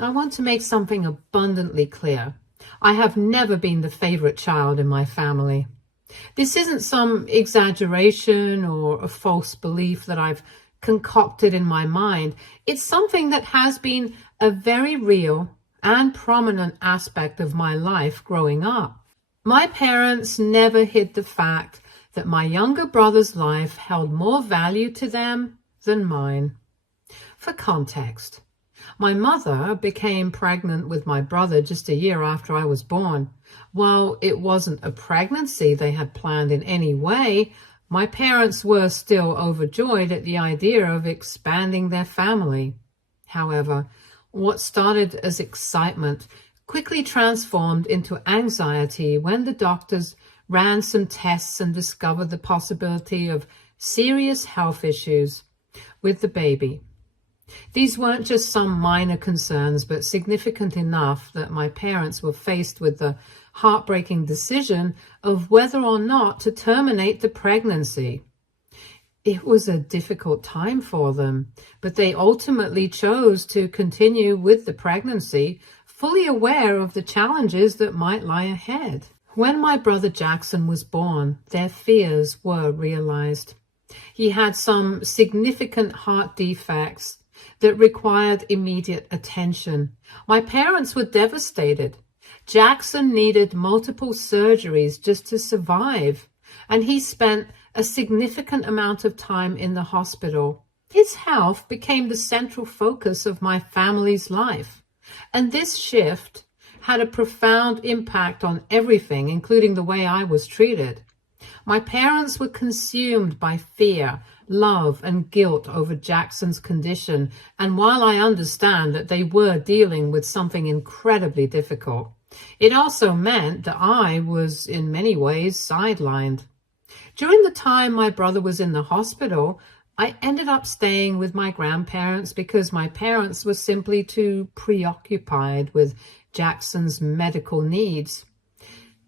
I want to make something abundantly clear. I have never been the favorite child in my family. This isn't some exaggeration or a false belief that I've concocted in my mind. It's something that has been a very real and prominent aspect of my life growing up. My parents never hid the fact that my younger brother's life held more value to them than mine. For context, my mother became pregnant with my brother just a year after I was born. While it wasn't a pregnancy they had planned in any way, my parents were still overjoyed at the idea of expanding their family. However, what started as excitement quickly transformed into anxiety when the doctors ran some tests and discovered the possibility of serious health issues with the baby. These weren't just some minor concerns, but significant enough that my parents were faced with the heartbreaking decision of whether or not to terminate the pregnancy. It was a difficult time for them, but they ultimately chose to continue with the pregnancy, fully aware of the challenges that might lie ahead. When my brother Jackson was born, their fears were realized. He had some significant heart defects that required immediate attention. My parents were devastated. Jackson needed multiple surgeries just to survive, and he spent a significant amount of time in the hospital. His health became the central focus of my family's life, and this shift had a profound impact on everything, including the way I was treated. My parents were consumed by fear, love, and guilt over Jackson's condition, and while I understand that they were dealing with something incredibly difficult, it also meant that I was in many ways sidelined. During the time my brother was in the hospital, I ended up staying with my grandparents because my parents were simply too preoccupied with Jackson's medical needs.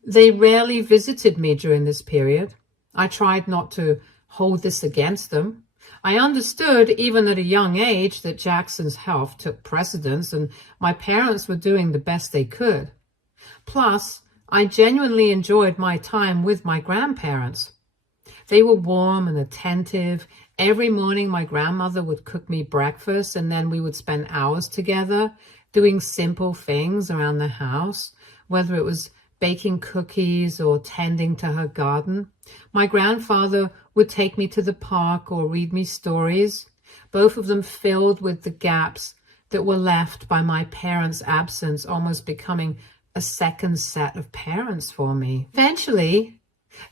They rarely visited me during this period. I tried not to hold this against them. I understood, even at a young age, that Jackson's health took precedence and my parents were doing the best they could. Plus, I genuinely enjoyed my time with my grandparents. They were warm and attentive. Every morning my grandmother would cook me breakfast and then we would spend hours together doing simple things around the house, whether it was baking cookies or tending to her garden. My grandfather would take me to the park or read me stories, both of them filled with the gaps that were left by my parents' absence, almost becoming a second set of parents for me. Eventually,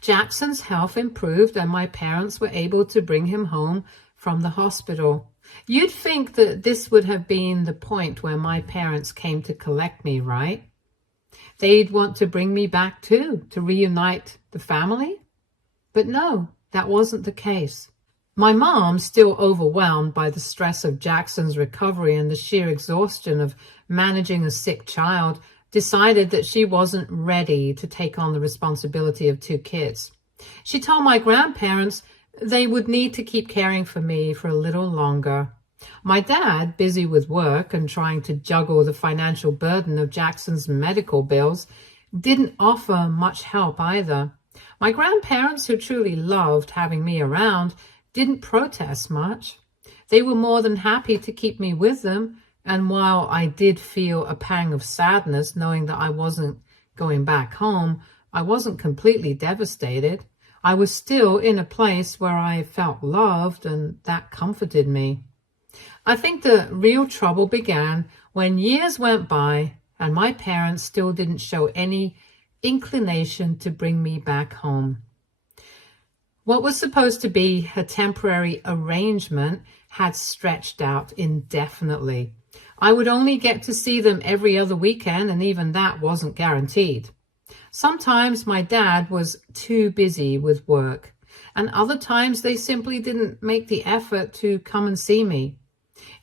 Jackson's health improved and my parents were able to bring him home from the hospital. You'd think that this would have been the point where my parents came to collect me, right? They'd want to bring me back too, to reunite the family. But no, that wasn't the case. My mom, still overwhelmed by the stress of Jackson's recovery and the sheer exhaustion of managing a sick child, decided that she wasn't ready to take on the responsibility of 2 kids. She told my grandparents they would need to keep caring for me for a little longer. My dad, busy with work and trying to juggle the financial burden of Jackson's medical bills, didn't offer much help either. My grandparents, who truly loved having me around, didn't protest much. They were more than happy to keep me with them, and while I did feel a pang of sadness knowing that I wasn't going back home, I wasn't completely devastated. I was still in a place where I felt loved, and that comforted me. I think the real trouble began when years went by and my parents still didn't show any inclination to bring me back home. What was supposed to be a temporary arrangement had stretched out indefinitely. I would only get to see them every other weekend, and even that wasn't guaranteed. Sometimes my dad was too busy with work, and other times they simply didn't make the effort to come and see me.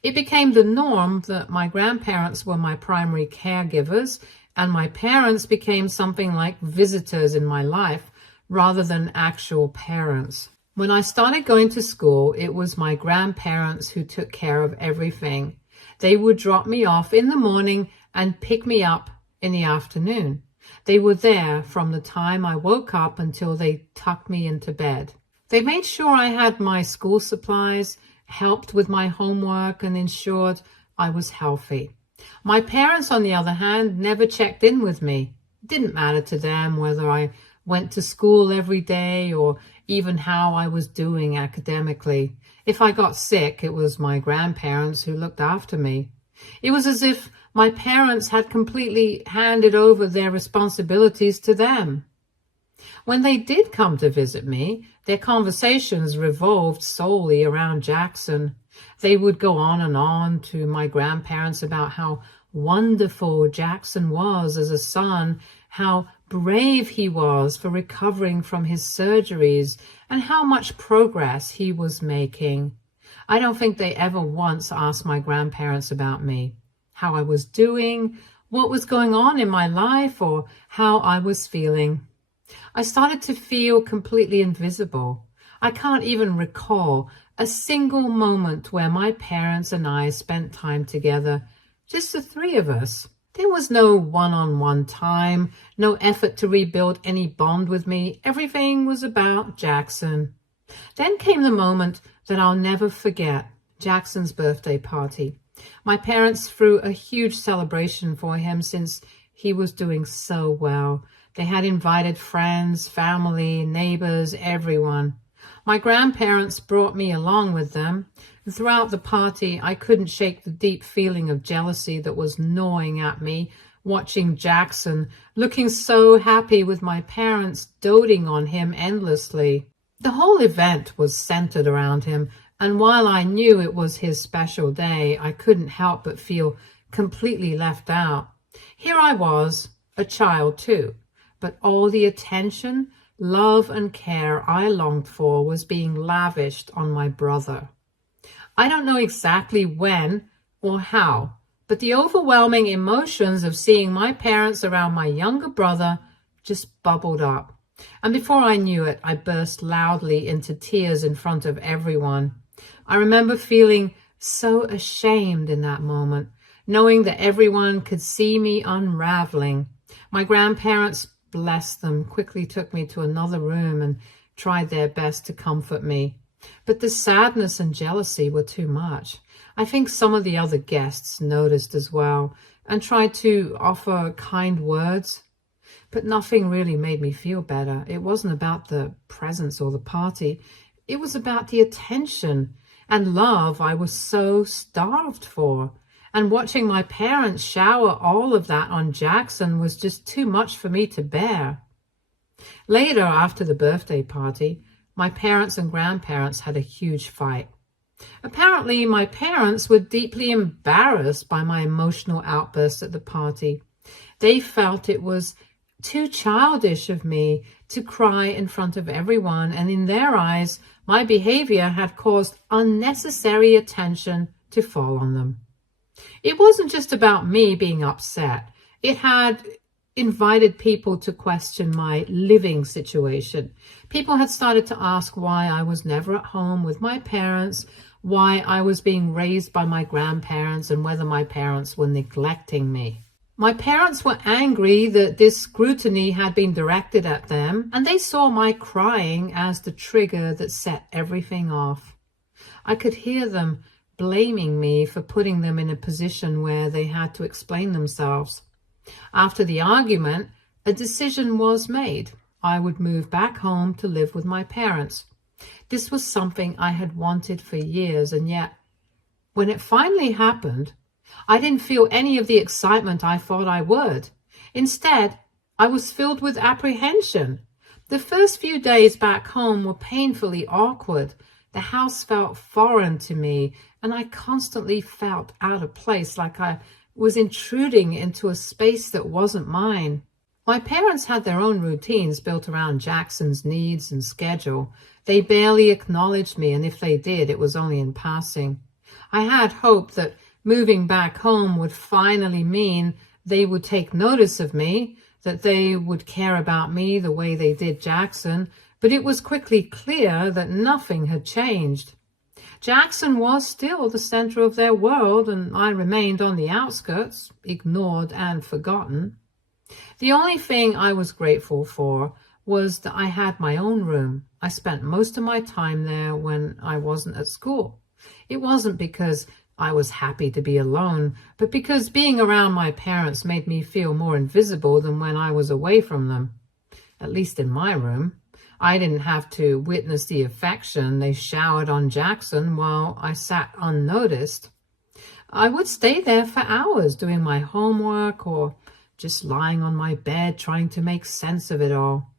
It became the norm that my grandparents were my primary caregivers, and my parents became something like visitors in my life rather than actual parents. When I started going to school, it was my grandparents who took care of everything. They would drop me off in the morning and pick me up in the afternoon. They were there from the time I woke up until they tucked me into bed. They made sure I had my school supplies, helped with my homework, and ensured I was healthy. My parents, on the other hand, never checked in with me. It didn't matter to them whether I went to school every day or even how I was doing academically. If I got sick, it was my grandparents who looked after me. It was as if my parents had completely handed over their responsibilities to them. When they did come to visit me, their conversations revolved solely around Jackson. They would go on and on to my grandparents about how wonderful Jackson was as a son, how brave he was for recovering from his surgeries, and how much progress he was making. I don't think they ever once asked my grandparents about me, how I was doing, what was going on in my life, or how I was feeling. I started to feel completely invisible. I can't even recall a single moment where my parents and I spent time together, just the three of us. There was no one-on-one time, no effort to rebuild any bond with me. Everything was about Jackson. Then came the moment that I'll never forget, Jackson's birthday party. My parents threw a huge celebration for him since he was doing so well. They had invited friends, family, neighbors, everyone. My grandparents brought me along with them. Throughout the party, I couldn't shake the deep feeling of jealousy that was gnawing at me, watching Jackson, looking so happy with my parents, doting on him endlessly. The whole event was centered around him, and while I knew it was his special day, I couldn't help but feel completely left out. Here I was, a child too, but all the attention, love, and care I longed for was being lavished on my brother. I don't know exactly when or how, but the overwhelming emotions of seeing my parents around my younger brother just bubbled up. And before I knew it, I burst loudly into tears in front of everyone. I remember feeling so ashamed in that moment, knowing that everyone could see me unraveling. My grandparents, bless them, quickly took me to another room and tried their best to comfort me. But the sadness and jealousy were too much. I think some of the other guests noticed as well and tried to offer kind words, but nothing really made me feel better. It wasn't about the presents or the party. It was about the attention and love I was so starved for. And watching my parents shower all of that on Jackson was just too much for me to bear. Later, after the birthday party, my parents and grandparents had a huge fight. Apparently, my parents were deeply embarrassed by my emotional outburst at the party. They felt it was too childish of me to cry in front of everyone, and in their eyes, my behavior had caused unnecessary attention to fall on them. It wasn't just about me being upset. It had invited people to question my living situation. People had started to ask why I was never at home with my parents, why I was being raised by my grandparents, and whether my parents were neglecting me. My parents were angry that this scrutiny had been directed at them, and they saw my crying as the trigger that set everything off. I could hear them blaming me for putting them in a position where they had to explain themselves. After the argument, a decision was made. I would move back home to live with my parents. This was something I had wanted for years, and yet, when it finally happened, I didn't feel any of the excitement I thought I would. Instead, I was filled with apprehension. The first few days back home were painfully awkward. The house felt foreign to me, and I constantly felt out of place, like I was intruding into a space that wasn't mine. My parents had their own routines built around Jackson's needs and schedule. They barely acknowledged me, and if they did, it was only in passing. I had hoped that moving back home would finally mean they would take notice of me, that they would care about me the way they did Jackson, but it was quickly clear that nothing had changed. Jackson was still the center of their world, and I remained on the outskirts, ignored and forgotten. The only thing I was grateful for was that I had my own room. I spent most of my time there when I wasn't at school. It wasn't because I was happy to be alone, but because being around my parents made me feel more invisible than when I was away from them. At least in my room. I didn't have to witness the affection they showered on Jackson while I sat unnoticed. I would stay there for hours doing my homework or just lying on my bed trying to make sense of it all.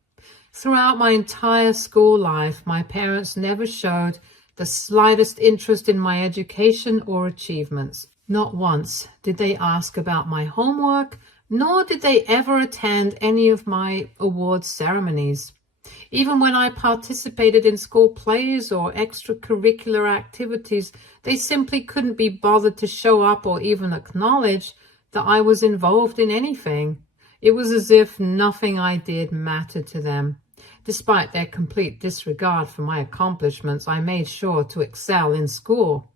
Throughout my entire school life, my parents never showed the slightest interest in my education or achievements. Not once did they ask about my homework, nor did they ever attend any of my awards ceremonies. Even when I participated in school plays or extracurricular activities, they simply couldn't be bothered to show up or even acknowledge that I was involved in anything. It was as if nothing I did mattered to them. Despite their complete disregard for my accomplishments, I made sure to excel in school.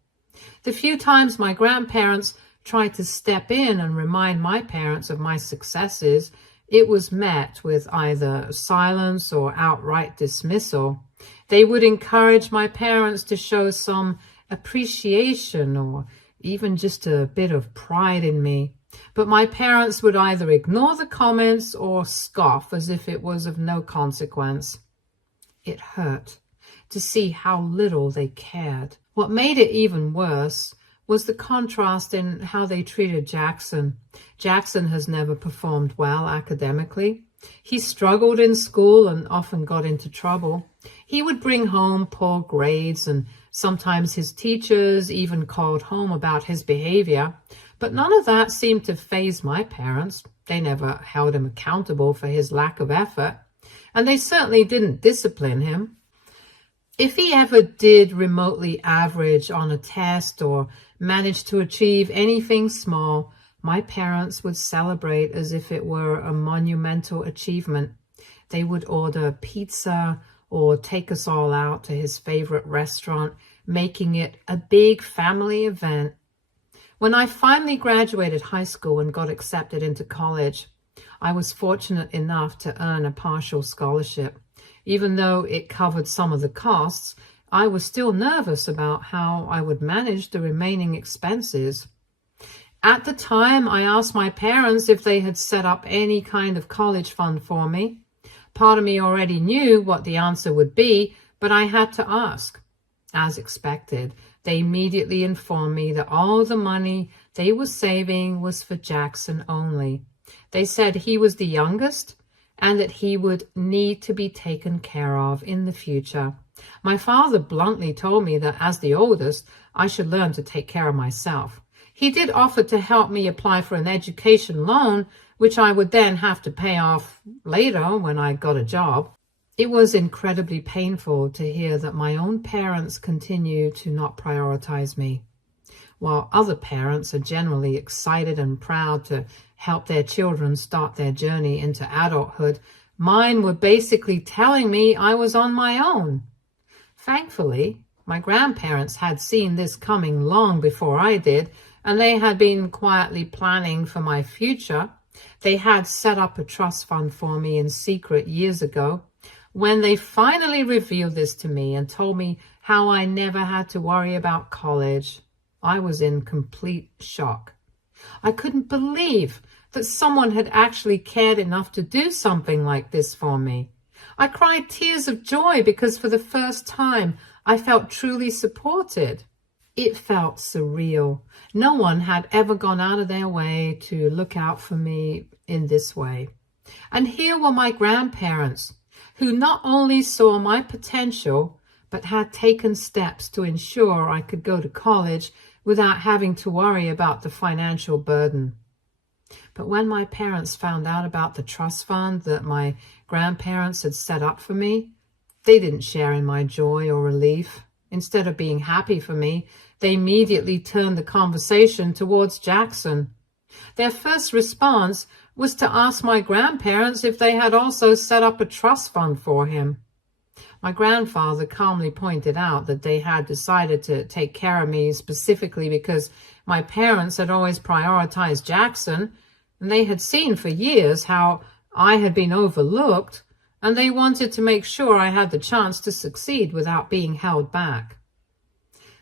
The few times my grandparents tried to step in and remind my parents of my successes, it was met with either silence or outright dismissal. They would encourage my parents to show some appreciation or even just a bit of pride in me. But my parents would either ignore the comments or scoff as if it was of no consequence. It hurt to see how little they cared. What made it even worse was the contrast in how they treated Jackson. Jackson has never performed well academically. He struggled in school and often got into trouble. He would bring home poor grades, and sometimes his teachers even called home about his behavior. But none of that seemed to faze my parents. They never held him accountable for his lack of effort, and they certainly didn't discipline him. If he ever did remotely average on a test or managed to achieve anything small, my parents would celebrate as if it were a monumental achievement. They would order pizza or take us all out to his favorite restaurant, making it a big family event. When I finally graduated high school and got accepted into college, I was fortunate enough to earn a partial scholarship. Even though it covered some of the costs, I was still nervous about how I would manage the remaining expenses. At the time, I asked my parents if they had set up any kind of college fund for me. Part of me already knew what the answer would be, but I had to ask. As expected, they immediately informed me that all the money they were saving was for Jackson only. They said he was the youngest and that he would need to be taken care of in the future. My father bluntly told me that as the oldest, I should learn to take care of myself. He did offer to help me apply for an education loan, which I would then have to pay off later when I got a job. It was incredibly painful to hear that my own parents continue to not prioritize me. While other parents are generally excited and proud to help their children start their journey into adulthood, mine were basically telling me I was on my own. Thankfully, my grandparents had seen this coming long before I did, and they had been quietly planning for my future. They had set up a trust fund for me in secret years ago. When they finally revealed this to me and told me how I never had to worry about college, I was in complete shock. I couldn't believe that someone had actually cared enough to do something like this for me. I cried tears of joy because for the first time I felt truly supported. It felt surreal. No one had ever gone out of their way to look out for me in this way. And here were my grandparents, who not only saw my potential, but had taken steps to ensure I could go to college without having to worry about the financial burden. But when my parents found out about the trust fund that my grandparents had set up for me, they didn't share in my joy or relief. Instead of being happy for me, they immediately turned the conversation towards Jackson. Their first response was to ask my grandparents if they had also set up a trust fund for him. My grandfather calmly pointed out that they had decided to take care of me specifically because my parents had always prioritized Jackson, and they had seen for years how I had been overlooked, and they wanted to make sure I had the chance to succeed without being held back.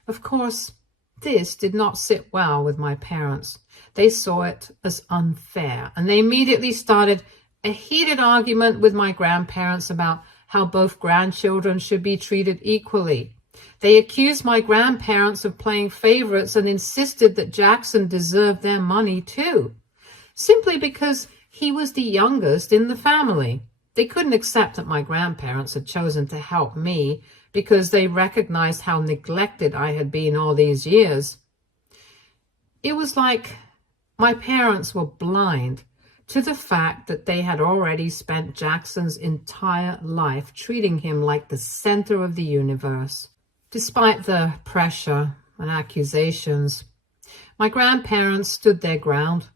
Of course, this did not sit well with my parents. They saw it as unfair, and they immediately started a heated argument with my grandparents about how both grandchildren should be treated equally. They accused my grandparents of playing favorites and insisted that Jackson deserved their money too, simply because he was the youngest in the family. They couldn't accept that my grandparents had chosen to help me because they recognized how neglected I had been all these years. It was like my parents were blind to the fact that they had already spent Jackson's entire life treating him like the center of the universe. Despite the pressure and accusations, my grandparents stood their ground.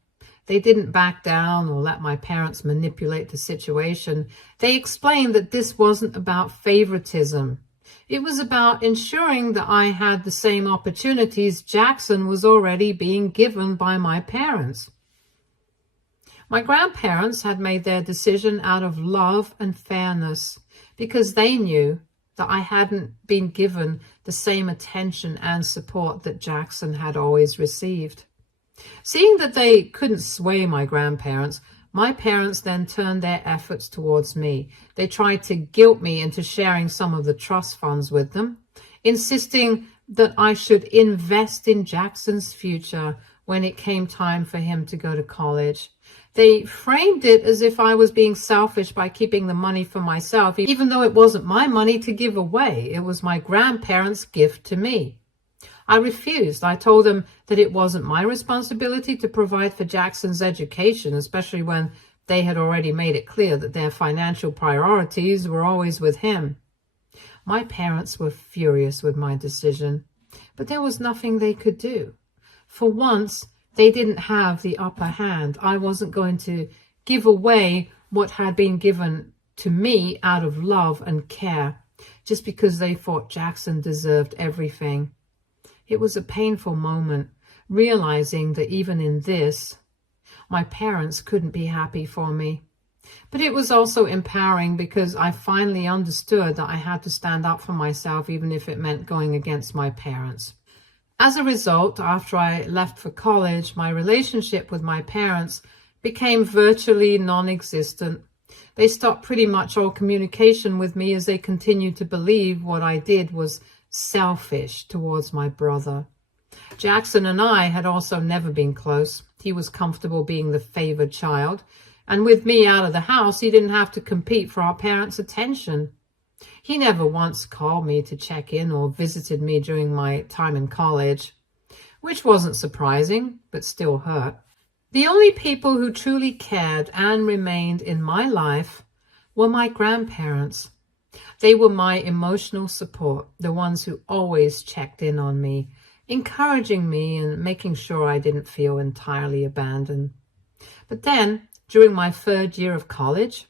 They didn't back down or let my parents manipulate the situation. They explained that this wasn't about favoritism. It was about ensuring that I had the same opportunities Jackson was already being given by my parents. My grandparents had made their decision out of love and fairness because they knew that I hadn't been given the same attention and support that Jackson had always received. Seeing that they couldn't sway my grandparents, my parents then turned their efforts towards me. They tried to guilt me into sharing some of the trust funds with them, insisting that I should invest in Jackson's future when it came time for him to go to college. They framed it as if I was being selfish by keeping the money for myself, even though it wasn't my money to give away. It was my grandparents' gift to me. I refused. I told them that it wasn't my responsibility to provide for Jackson's education, especially when they had already made it clear that their financial priorities were always with him. My parents were furious with my decision, but there was nothing they could do. For once, they didn't have the upper hand. I wasn't going to give away what had been given to me out of love and care, just because they thought Jackson deserved everything. It was a painful moment, realizing that even in this, my parents couldn't be happy for me. But it was also empowering because I finally understood that I had to stand up for myself, even if it meant going against my parents. As a result, after I left for college, my relationship with my parents became virtually non-existent. They stopped pretty much all communication with me as they continued to believe what I did was selfish towards my brother. Jackson and I had also never been close. He was comfortable being the favored child, and with me out of the house, he didn't have to compete for our parents' attention. He never once called me to check in or visited me during my time in college, which wasn't surprising, but still hurt. The only people who truly cared and remained in my life were my grandparents. They were my emotional support, the ones who always checked in on me, encouraging me and making sure I didn't feel entirely abandoned. But then, during my third year of college,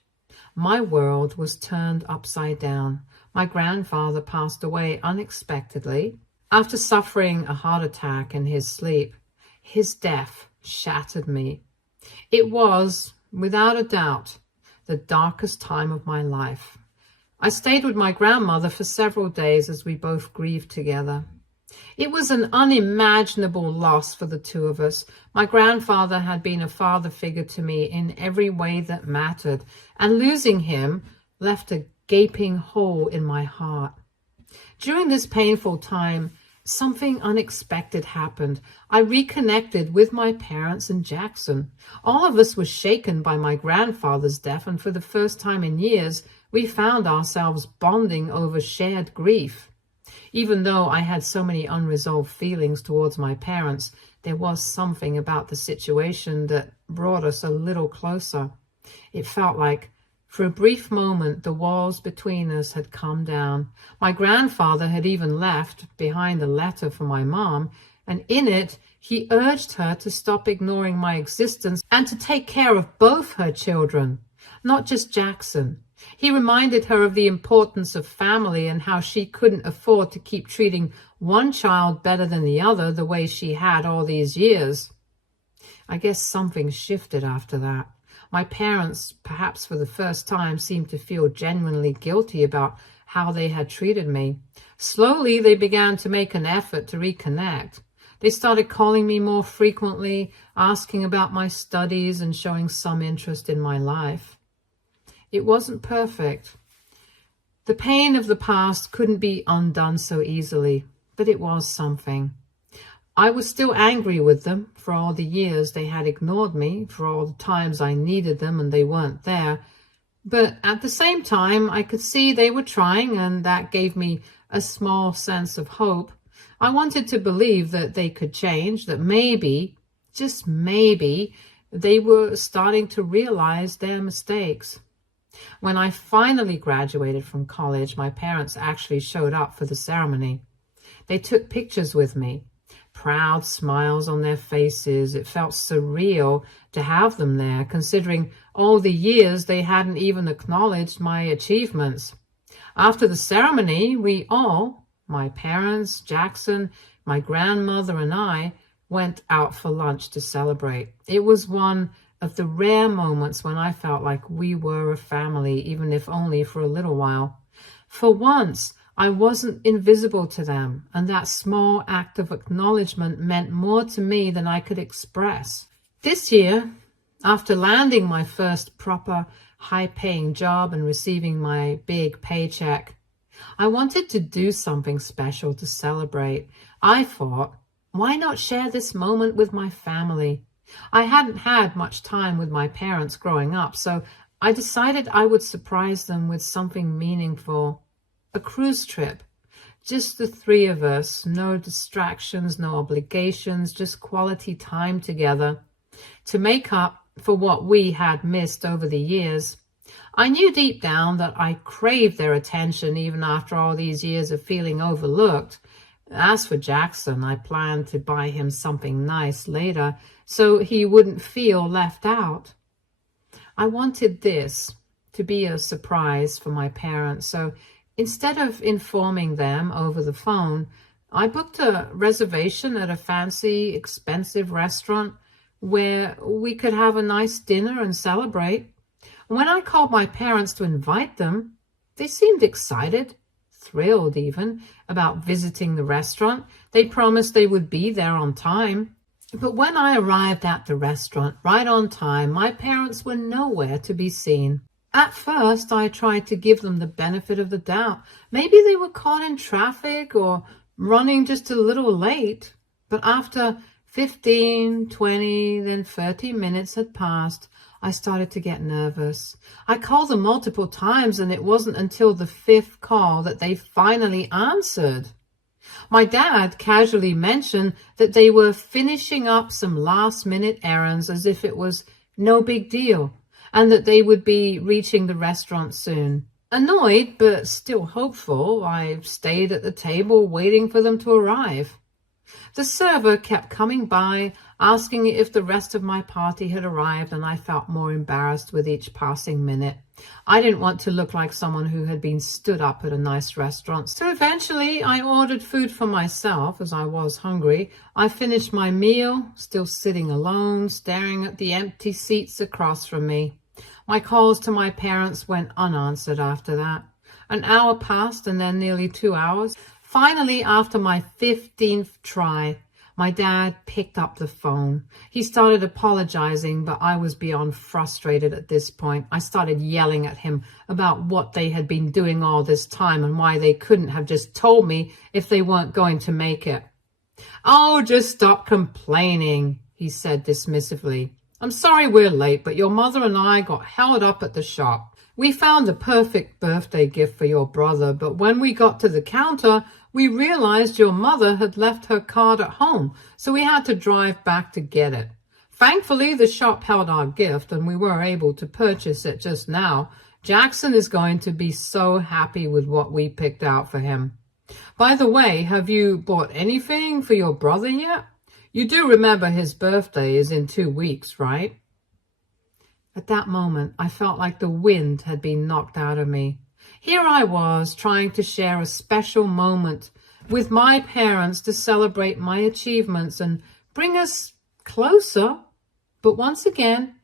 my world was turned upside down. My grandfather passed away unexpectedly after suffering a heart attack in his sleep. His death shattered me. It was, without a doubt, the darkest time of my life. I stayed with my grandmother for several days as we both grieved together. It was an unimaginable loss for the two of us. My grandfather had been a father figure to me in every way that mattered, and losing him left a gaping hole in my heart. During this painful time, something unexpected happened. I reconnected with my parents and Jackson. All of us were shaken by my grandfather's death, and for the first time in years, we found ourselves bonding over shared grief. Even though I had so many unresolved feelings towards my parents, there was something about the situation that brought us a little closer. It felt like, for a brief moment, the walls between us had come down. My grandfather had even left behind a letter for my mom, and in it, he urged her to stop ignoring my existence and to take care of both her children, not just Jackson. He reminded her of the importance of family and how she couldn't afford to keep treating one child better than the other the way she had all these years. I guess something shifted after that. My parents, perhaps for the first time, seemed to feel genuinely guilty about how they had treated me. Slowly, they began to make an effort to reconnect. They started calling me more frequently, asking about my studies and showing some interest in my life. It wasn't perfect. The pain of the past couldn't be undone so easily, but it was something. I was still angry with them for all the years they had ignored me, for all the times I needed them and they weren't there. But at the same time, I could see they were trying, and that gave me a small sense of hope. I wanted to believe that they could change, that maybe, just maybe, they were starting to realize their mistakes. When I finally graduated from college, my parents actually showed up for the ceremony. They took pictures with me, proud smiles on their faces. It felt surreal to have them there, considering all the years they hadn't even acknowledged my achievements. After the ceremony, we all, my parents, Jackson, my grandmother, and I, went out for lunch to celebrate. It was one of the rare moments when I felt like we were a family, even if only for a little while. For once, I wasn't invisible to them, and that small act of acknowledgement meant more to me than I could express. This year, after landing my first proper high-paying job and receiving my big paycheck, I wanted to do something special to celebrate. I thought, why not share this moment with my family? I hadn't had much time with my parents growing up, so I decided I would surprise them with something meaningful. A cruise trip. Just the three of us, no distractions, no obligations, just quality time together to make up for what we had missed over the years. I knew deep down that I craved their attention even after all these years of feeling overlooked. As for Jackson, I planned to buy him something nice later so he wouldn't feel left out. I wanted this to be a surprise for my parents, so instead of informing them over the phone, I booked a reservation at a fancy, expensive restaurant where we could have a nice dinner and celebrate. When I called my parents to invite them, they seemed excited, thrilled even, about visiting the restaurant. They promised they would be there on time. But when I arrived at the restaurant right on time, my parents were nowhere to be seen. At first, I tried to give them the benefit of the doubt. Maybe they were caught in traffic or running just a little late. But after 15, 20, then 30 minutes had passed, I started to get nervous. I called them multiple times, and it wasn't until the fifth call that they finally answered. My dad casually mentioned that they were finishing up some last-minute errands as if it was no big deal, and that they would be reaching the restaurant soon. Annoyed, but still hopeful, I stayed at the table waiting for them to arrive. The server kept coming by, asking if the rest of my party had arrived, and I felt more embarrassed with each passing minute. I didn't want to look like someone who had been stood up at a nice restaurant. So eventually I ordered food for myself, as I was hungry. I finished my meal, still sitting alone, staring at the empty seats across from me. My calls to my parents went unanswered after that. An hour passed, and then nearly 2 hours. Finally, after my 15th try, my dad picked up the phone. He started apologizing, but I was beyond frustrated at this point. I started yelling at him about what they had been doing all this time and why they couldn't have just told me if they weren't going to make it. "Oh, just stop complaining," he said dismissively. "I'm sorry we're late, but your mother and I got held up at the shop. We found the perfect birthday gift for your brother, but when we got to the counter, we realized your mother had left her card at home, so we had to drive back to get it. Thankfully, the shop held our gift, and we were able to purchase it just now. Jackson is going to be so happy with what we picked out for him. By the way, have you bought anything for your brother yet? You do remember his birthday is in 2 weeks, right?" At that moment, I felt like the wind had been knocked out of me. Here I was, trying to share a special moment with my parents to celebrate my achievements and bring us closer. But once again,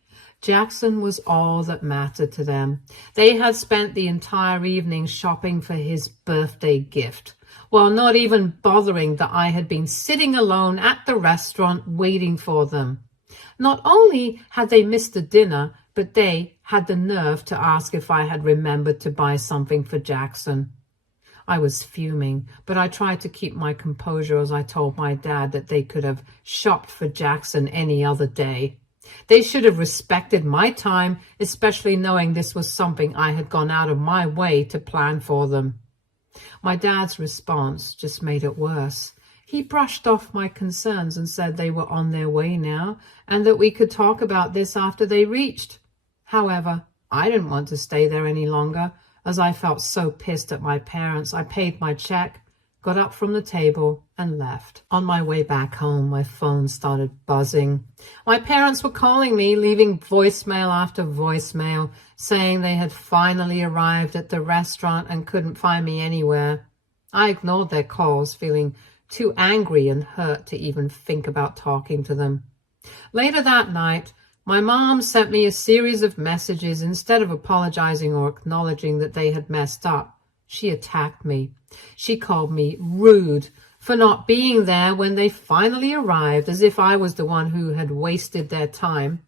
Jackson was all that mattered to them. They had spent the entire evening shopping for his birthday gift, while not even bothering that I had been sitting alone at the restaurant waiting for them. Not only had they missed the dinner, but they had the nerve to ask if I had remembered to buy something for Jackson. I was fuming, but I tried to keep my composure as I told my dad that they could have shopped for Jackson any other day. They should have respected my time, especially knowing this was something I had gone out of my way to plan for them. My dad's response just made it worse. He brushed off my concerns and said they were on their way now and that we could talk about this after they reached. However, I didn't want to stay there any longer. As I felt so pissed at my parents, I paid my check, got up from the table, and left. On my way back home, my phone started buzzing. My parents were calling me, leaving voicemail after voicemail, saying they had finally arrived at the restaurant and couldn't find me anywhere. I ignored their calls, feeling too angry and hurt to even think about talking to them. Later that night, my mom sent me a series of messages. Instead of apologizing or acknowledging that they had messed up, she attacked me. She called me rude for not being there when they finally arrived, as if I was the one who had wasted their time.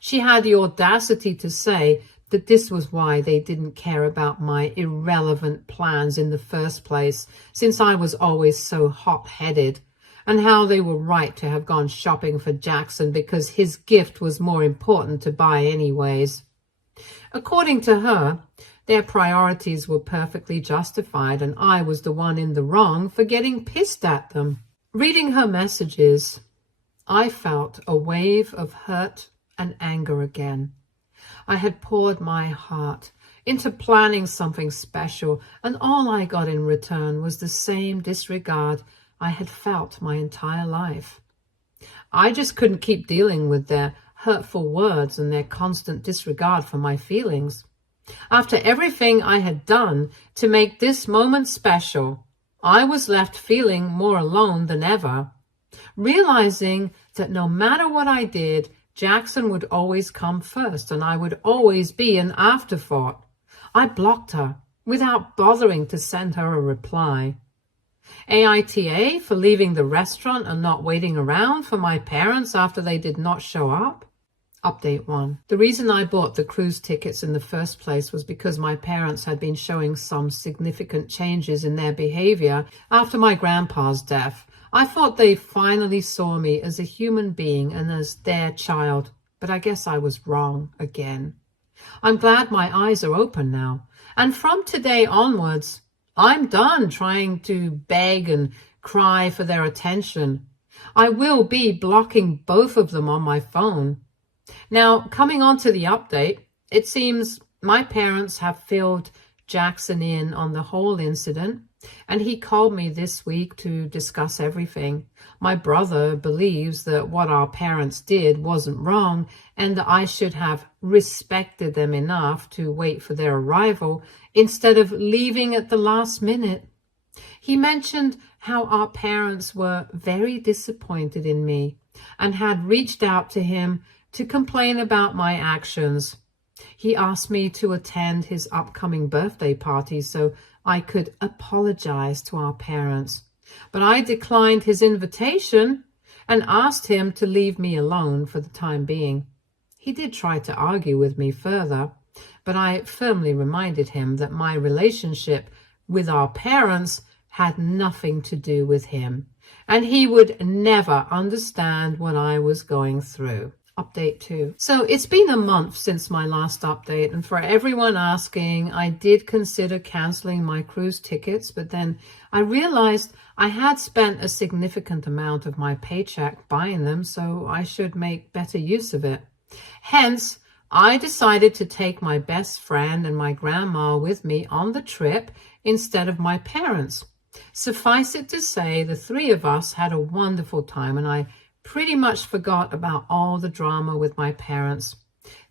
She had the audacity to say that this was why they didn't care about my irrelevant plans in the first place, since I was always so hot-headed, and how they were right to have gone shopping for Jackson because his gift was more important to buy anyways. According to her, their priorities were perfectly justified, and I was the one in the wrong for getting pissed at them. Reading her messages, I felt a wave of hurt and anger again. I had poured my heart into planning something special, and all I got in return was the same disregard I had felt my entire life. I just couldn't keep dealing with their hurtful words and their constant disregard for my feelings. After everything I had done to make this moment special, I was left feeling more alone than ever, realizing that no matter what I did, Jackson would always come first and I would always be an afterthought. I blocked her without bothering to send her a reply. AITA for leaving the restaurant and not waiting around for my parents after they did not show up. Update 1. The reason I bought the cruise tickets in the first place was because my parents had been showing some significant changes in their behavior after my grandpa's death. I thought they finally saw me as a human being and as their child, but I guess I was wrong again. I'm glad my eyes are open now, and from today onwards, I'm done trying to beg and cry for their attention. I will be blocking both of them on my phone. Now, coming on to the update, it seems my parents have filled Jackson in on the whole incident, and he called me this week to discuss everything. My brother believes that what our parents did wasn't wrong and that I should have respected them enough to wait for their arrival instead of leaving at the last minute. He mentioned how our parents were very disappointed in me and had reached out to him to complain about my actions. He asked me to attend his upcoming birthday party so I could apologize to our parents. But I declined his invitation and asked him to leave me alone for the time being. He did try to argue with me further, but I firmly reminded him that my relationship with our parents had nothing to do with him, and he would never understand what I was going through. Update 2. So it's been a month since my last update, and for everyone asking, I did consider canceling my cruise tickets, but then I realized I had spent a significant amount of my paycheck buying them, so I should make better use of it. Hence, I decided to take my best friend and my grandma with me on the trip instead of my parents. Suffice it to say, the three of us had a wonderful time, and I pretty much forgot about all the drama with my parents.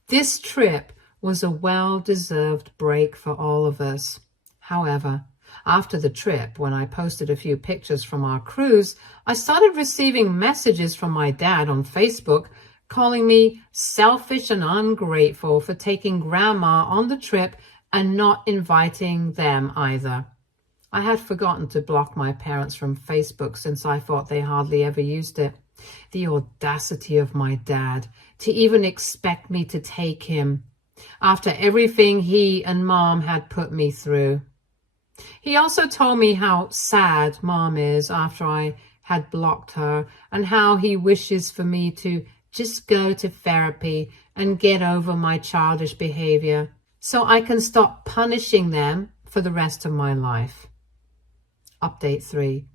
This trip was a well-deserved break for all of us. However, after the trip, when I posted a few pictures from our cruise, I started receiving messages from my dad on Facebook calling me selfish and ungrateful for taking Grandma on the trip and not inviting them either. I had forgotten to block my parents from Facebook since I thought they hardly ever used it. The audacity of my dad to even expect me to take him after everything he and Mom had put me through. He also told me how sad Mom is after I had blocked her and how he wishes for me to just go to therapy and get over my childish behavior so I can stop punishing them for the rest of my life. Update 3.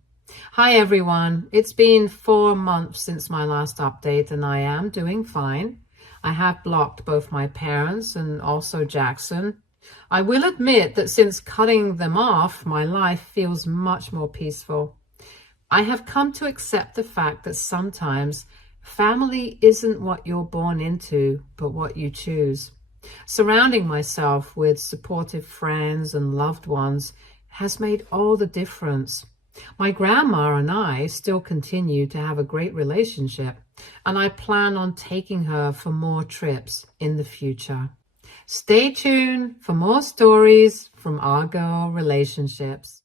Hi everyone, it's been 4 months since my last update and I am doing fine. I have blocked both my parents and also Jackson. I will admit that since cutting them off, my life feels much more peaceful. I have come to accept the fact that sometimes family isn't what you're born into, but what you choose. Surrounding myself with supportive friends and loved ones has made all the difference. My grandma and I still continue to have a great relationship, and I plan on taking her for more trips in the future. Stay tuned for more stories from our girl relationships.